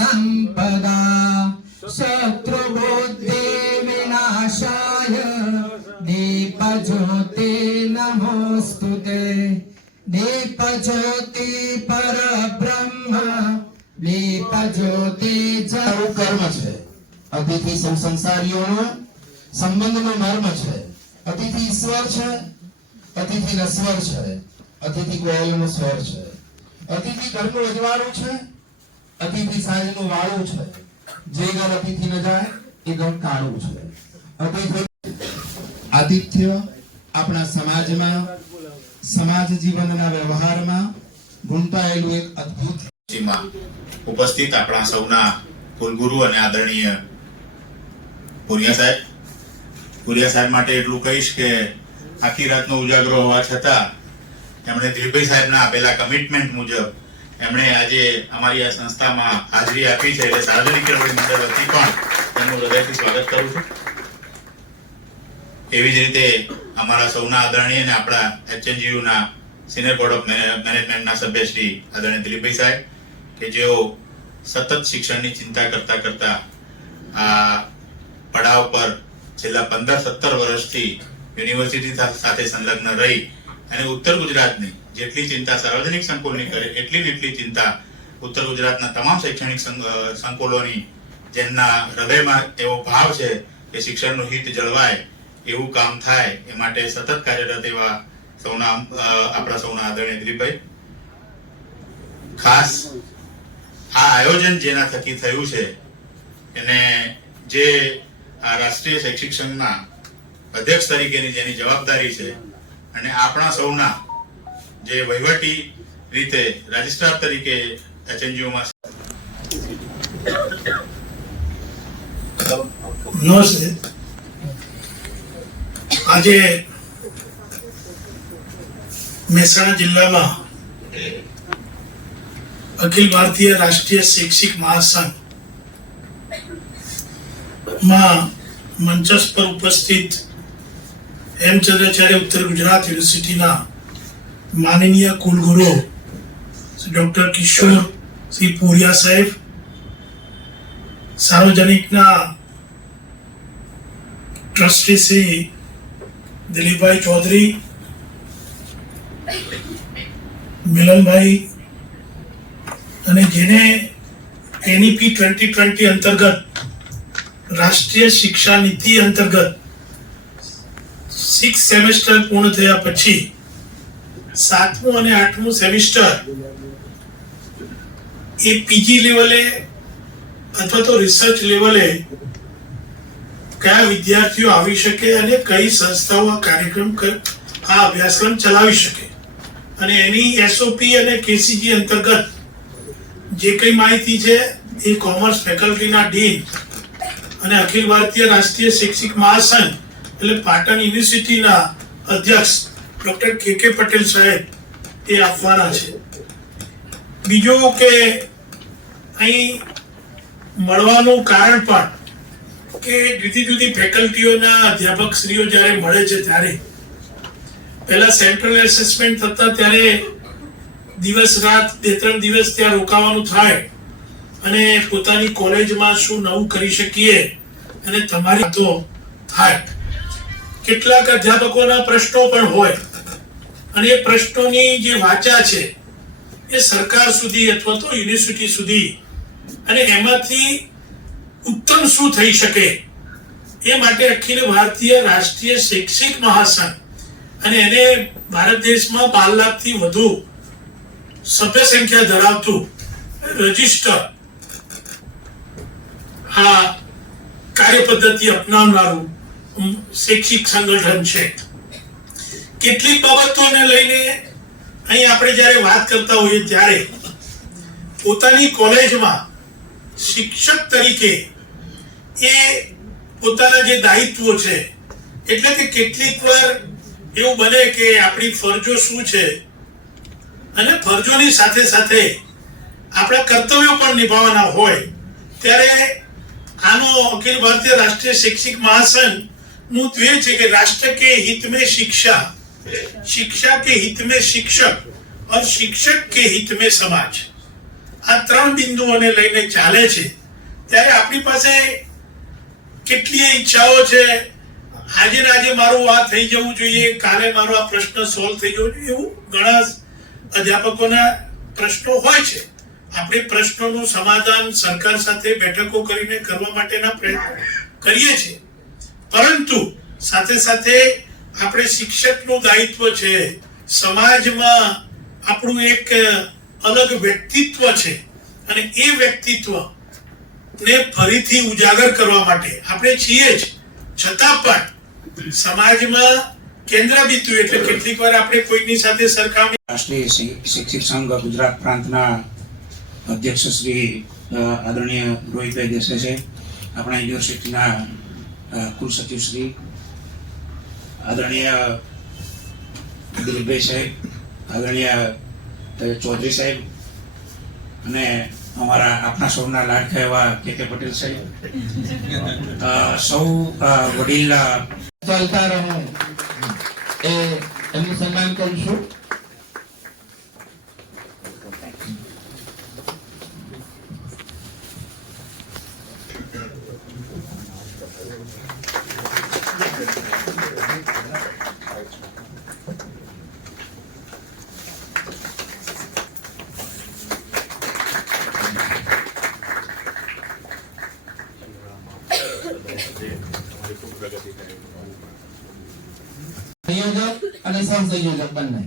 संपदा शत्रुबुद्धि विनाशाय दीपज्योति नमोस्तुते दीपज्योति परब्रह्म दीपज्योति जड़ कर्म छे अतिथि संसारीओनो संबंधनो मर्म छे अतिथि ईश्वर छे अतिथि नश्वर छे अतिथि कोयलनो स्वर छे अतिथि घरनो अजवाळुं छे अतिथि साँजनो वाळुं छे जे घर अतिथि न जाय ए घर काळुं छे अतिथि आतिथ्य આપણા સમાજમાં સમાજ જીવનના વ્યવહારમાં ગુંતાયેલું એક અદ્ભુત ઉપસ્થિત આપણા સૌના કુલગુરુ અને આદરણીય પુરિયા સાહેબ માટે એટલું કહીશ કે આખી રાતનો ઉજાગરો હોવા છતાં એમણે દિલીપભાઈ સાહેબના આપેલા કમિટમેન્ટ મુજબ એમણે આજે અમારી આ સંસ્થામાં હાજરી આપી છે એટલે સાર્વજનિક કેળવણી મંડળ વતી પણ તેમનું હૃદયથી સ્વાગત કરું છું। એવી જ રીતે અમારા સૌના આદરણીય અને આપણા HNGUના સિનિયર બોર્ડ ઓફ મેનેજમેન્ટના સભ્ય શ્રી આદરણીય દિલીપભાઈ સાહેબ કે જેઓ સતત શિક્ષણની ચિંતા કરતા કરતા આ પડાવ પર છેલ્લા 15-17 વર્ષથી યુનિવર્સિટી સાથે સંલગ્ન રહી અને ઉત્તર ગુજરાતની જેટલી ચિંતા સાર્વજનિક સંકુલની કરે એટલી ને એટલી चिंता ઉત્તર ગુજરાતના તમામ શૈક્ષણિક સંકુલોની જેમના હૃદયમાં એવો ભાવ છે કે શિક્ષણનું હિત જળવાય એવું કામ થાય એ માટે સતત કાર્યરત એવા સૌના આપણા સૌના આદરણીય દિલીપભાઈ ખાસ આ આયોજન જેના થકી થયું છે એને જે આ રાષ્ટ્રીય શૈક્ષિક સંઘના અધ્યક્ષ તરીકેની જેની જવાબદારી છે અને આપણા સૌના જે વહીવટી રીતે રજિસ્ટ્રાર તરીકે HNGUમાં નમસ્તે। આજે મહેસાણા જિલ્લામાં અખિલ ભારતીય રાષ્ટ્રીય શૈક્ષિક મહાસંઘ માં મંચસ્થ પર ઉપસ્થિત હેમચંદ્રાચાર્ય ઉત્તર ગુજરાત યુનિવર્સિટીના માનનીય કુલગુરુ ડોક્ટર કિશોર શ્રી પુરિયા સાહેબ, સાર્વજનિકના ટ્રસ્ટી શ્રી દિલીપભાઈ ચૌધરી, મિલનભાઈ અને જેને NEP 2020 અંતર્ગત રાષ્ટ્રીય શિક્ષા નીતિ અંતર્ગત 6 સેમેસ્ટર પૂર્ણ થયા પછી 7મું અને 8મું સેમેસ્ટર એ PG લેવલે અથવા તો રિસર્ચ લેવલે કયા વિદ્યાર્થીઓ આવી શકે અને કઈ સંસ્થાઓ આ કાર્યક્રમ આ અભ્યાસક્રમ ચલાવી શકે અને એની SOP અને KCG અંતર્ગત જે કઈ માહિતી છે એ કોમર્સ ફેકલ્ટીના ડીન અને અખિલ ભારતીય રાષ્ટ્રીય શૈક્ષિક મહાસંઘ એટલે પાટણ યુનિવર્સિટીના અધ્યક્ષ ડોક્ટર KK પટેલ સાહેબ એ આપવાના છે। બીજું કે અહીં મળવાનું કારણ પણ કે જુદી જુદી ફેકલ્ટીઓના અધ્યાપકશ્રીઓ જ્યારે મળે છે ત્યારે પહેલા સેન્ટ્રલ એસેસમેન્ટ થતા ત્યારે દિવસ રાત 2-3 દિવસ ત્યાં રોકાવાનું થાય અને પોતાની કોલેજમાં શું નવું કરી શકીએ અને તમારી વાતો થાય। કેટલાક અધ્યાપકોના પ્રશ્નો પણ હોય અને એ પ્રશ્નોની જે વાચા છે એ સરકાર સુધી અથવા તો યુનિવર્સિટી સુધી અને એમાંથી ઉત્તમ શું થઈ શકે એ માટે અખિલ ભારતીય રાષ્ટ્રીય શૈક્ષિક મહાસંઘ અને એને ભારત દેશમાં 12 લાખથી વધુ સભ્ય સંખ્યા ધરાવતું રજિસ્ટર આ કાર્ય પદ્ધતિ અપનાવનારું શૈક્ષિક સંગઠન છે। કેટલીક બાબતોને લઈને અહીં આપણે જ્યારે વાત કરતા હોઈએ ત્યારે પોતાની કોલેજમાં શિક્ષક તરીકે એ પોતાના જે દાયિત્વો છે એટલે કે કેટલીક વાર એવું બને કે આપણી ફરજો શું છે અને ફરજોની સાથે સાથે આપણા કર્તવ્યો પણ નિભાવવાના હોય ત્યારે આનો અખિલ ભારતીય રાષ્ટ્રીય શૈક્ષિક મહાસંઘ નું ધ્યેય છે કે રાष्ट्र के हित में शिक्षा, शिक्षा के हित में शिक्षक और शिक्षक के हित में समाज। આ 3 બિંદુઓને લઈને ચાલે છે ત્યારે આપણી પાસે કેટલી ઈચ્છાઓ છે. આજે ને આજે મારું આ થઈ જવું જોઈએ, કાલે મારો આ પ્રશ્ન સોલ્વ થઈ જવો જોઈએ, એવું ઘણા અધ્યાપકોના પ્રશ્નો હોય છે. આપણે પ્રશ્નોનું સમાધાન સરકાર સાથે બેઠકો કરીને કરવા માટેના પ્રયત્નો કરીએ છીએ, પરંતુ સાથે સાથે આપણે શિક્ષકનું દાયિત્વ છે. સમાજમાં આપણું એક અલગ વ્યક્તિત્વ છે અને એ વ્યક્તિત્વ ને ફરીથી ઉજાગર કરવા માટે આપણે છીએ જ, છતાં પણ સમાજમાં કેન્દ્ર બિંદુ એટલે કેટલીક વાર આપણે કોઈની સાથે સરખામણી. રાષ્ટ્રીય શિક્ષક સંઘ ગુજરાત પ્રાંતના અધ્યક્ષ શ્રી આદરણીય રોહિતભાઈ દેસાઈ છે, આપણા યુનિવર્સિટીના કુલસચિવ શ્રી આદરણીય દિલીપભાઈ સાહેબ, આદરણીય ચૌધરી સાહેબ અને અમારા આપણા સૌના લાડકા એવા કે પટેલ સાહેબ, સૌ વડીલ ચાલતા રહું એ એમનું સન્માન કરું છું. સંયોજક અને સહસંયોજક બંને